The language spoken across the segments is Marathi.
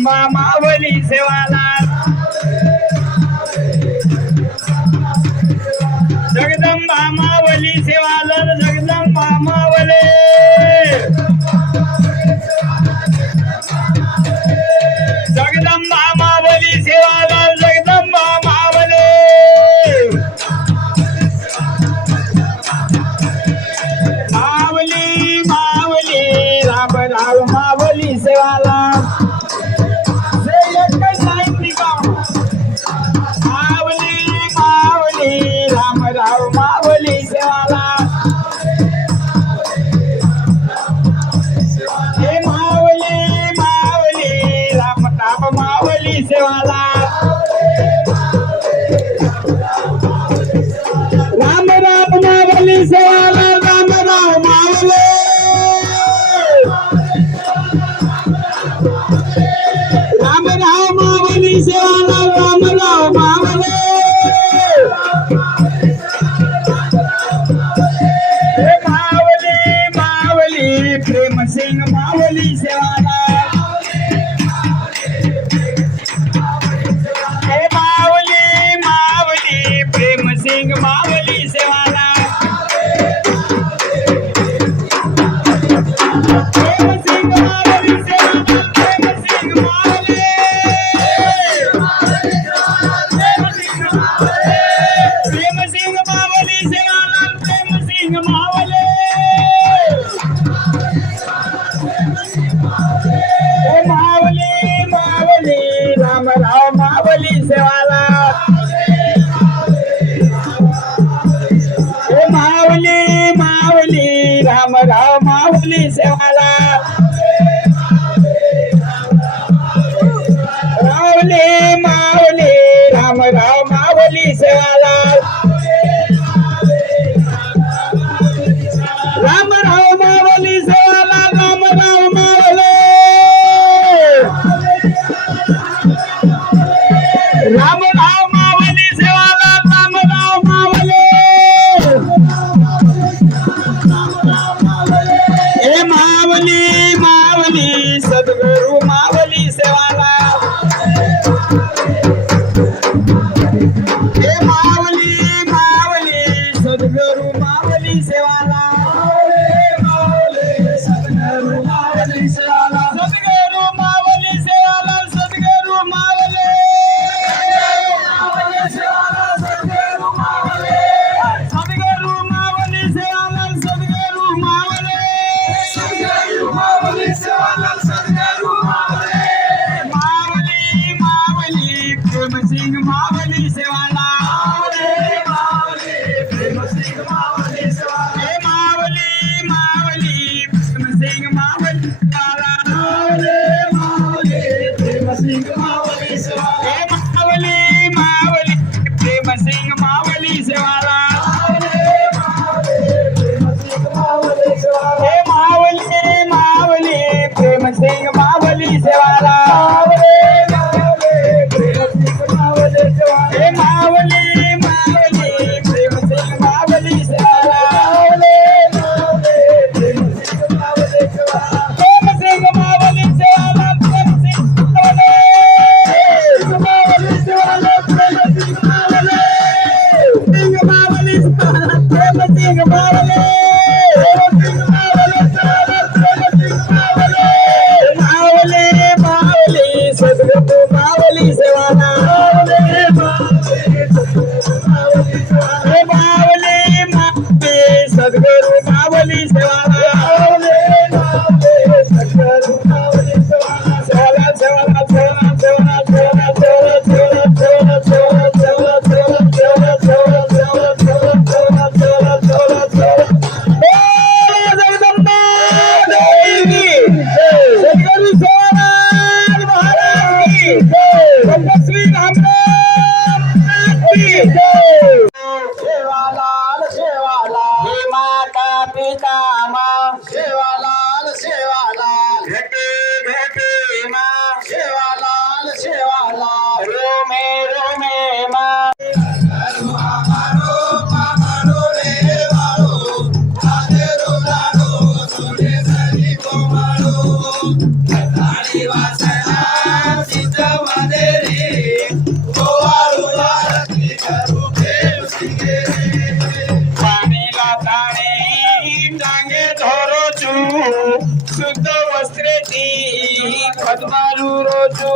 जगदंबा मावली सेवाला जगदंबा मावली सेवाला जगदंबा मावले जगदंबा मावली सेवाला जगदंबा मावले मावली मावली राम राम मावली सेवाला मावली मावली राम राम मावली सेवाला हे मावली मावली राम राम मावली सेवाला राम राम मावली सेवाला राम राम मावले राम राम मावली सेवाला राम राम मावले हे मावली मावली प्रेम सिंग मावली सेवाला हे मावली मावली प्रेम सिंग मावली सेवाला प्रेम सिंग मावली सेवाला प्रेम सिंग मावली प्रेम सिंग मावली सेवाला प्रेम सिंग मावले हे मावली मावली राम राम मावली सेवाला हे मावली मावली राम राम मावली सेवाला मावली मावली राम राम मावली सेवाला राम राम मावली सेवाला राम राम मावले राम राम मावली सेवाला राम राम मावले हे मावली मावली सद्गुरु मावली सेवाला हे मावली मावली सद्गुरु मावली सेवाला सद्गुरु मावली सेवाला सद्गुरु मावली सेवाला सद्गुरु मावले सद्गुरु मावले सद्गुरु मावली सेवाला सद्गुरु मावले सद्गुरु मावली सेवाला सद्गुरु मावले मावली मावली प्रेम सिंग मावली सेवाला मावली प्रेम सिंग मावली सेवाला हे मावली मावली प्रेम सिंग मावली सेवाला मावली प्रेम सिंग मावली सेवाला हे मावली मावली प्रेम सिंग मावली सेवाला हे मावली मावली प्रेम सिंग मावली सेवाला हे मावली मावली प्रेम सिंग मावली सेवाला प्रेम सिंग मावली सेवाला प्रेम सिंग मावली सेवाला प्रेम सिंग मावली सेवाला प्रेम सिंग मावली सिंग मावली सेवाला प्रेम सिंग मावली मावली मावली सद्गुरु मावली सेवाला हे मावली मावली सद्गुरु मावली सेवाला सद्गुरु मावली सेवाला सेवाला सेवाला सेवाला सेवाला सेवाला सेवाला सेवाला सेवाला सेवाला सेवाला सेवाला सेवाला सेवाला सेवाला सेवाला सेवाला सेवाला हे जगदंबा देवी सद्गुरु सोनार महाराज की जय श्री रामराव की जय सेवालाल सेवालाल हे माता पिता माँ सेवालाल सेवालाल घटे घटे माँ सेवालाल सेवालाल रोमे रोमे माँ वासना पद्मालू रोजो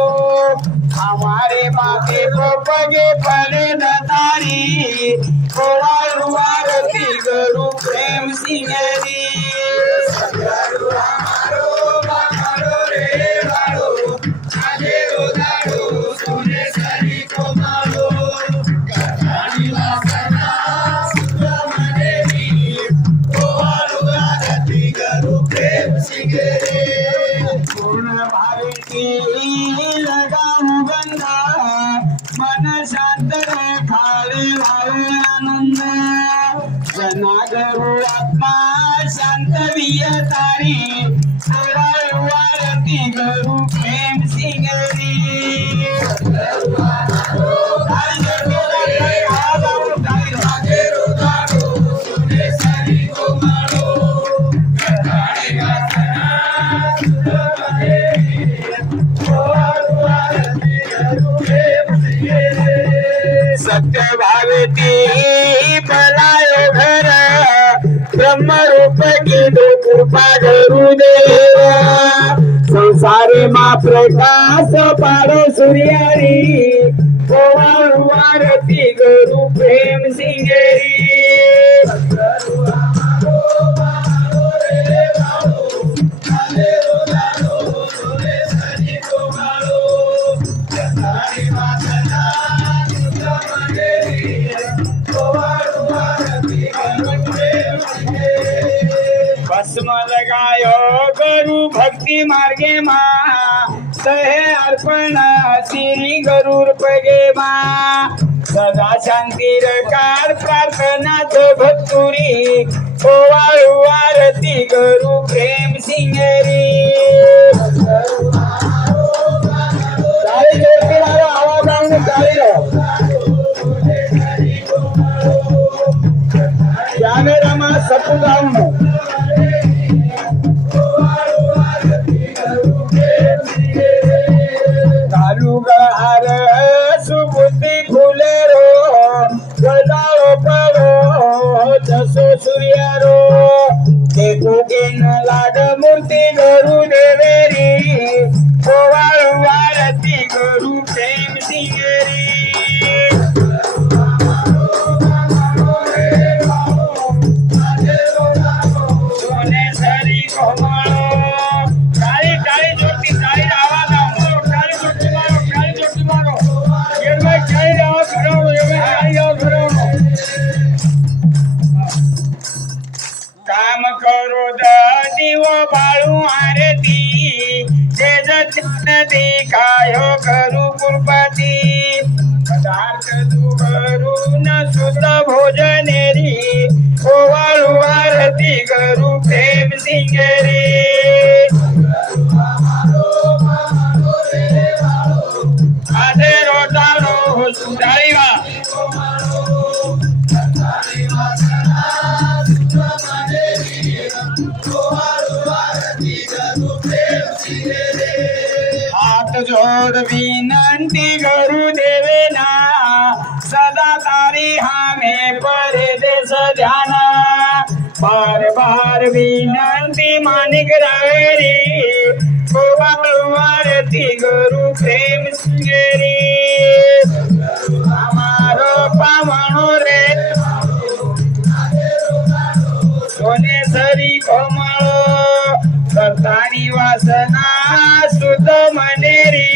हमारे माथे पगे पड़े दारी कोवालू आरती करू प्रेम सिंगरी पूर्ण भावी लगाऊ गंगा मन शांत खाले लावे आनंद जनागरू आत्मा शांत वियतारी आरती करू प्रेम सिंगरी सत्य भावती बनायो घर ब्रह्म रूप की दो कृपा धरू देव संसारी मा प्रकाश पाडो सूर्यारी ओवाळू आरती करू प्रेम सिंगरी भस्म लगायो गुरु भक्ति मार्गे मा सहे अर्पण श्री गरुर पगे मा सदा शांती रकार प्रार्थना तो भक्तुरी ओवाळू आरती गुरु प्रेम सिंगरी आवाज आणून कॅमेरा मा सपू जाऊन हार सुबुद्धी फुले रो गजाळो परो जसो सूर्यारो देखो केन लाड मूर्ती गरु देवेरी ओवाळू आरती गरु प्रेम सिंगरी सोने सरी कोमळो काळी काळी जोटी काळी आवाज काम करो दिव बाळू आरती तेज देखायो करू कुलपती पदार्थ दुभरू न शुद्ध भोजनेरी ओवाळू आरती करू प्रेम सिंगरी आधे रोटारो सुधारीवा हात जोड विनंती करू देवेना सदा तारी हामे परदेश ध्यान बार बार विनंती मानिक रावेरी ओवाळू आरती करू प्रेम सिंगरी हमारो पावणो रे सोने सरी कोमळो करतानी वासना सुत मनेरी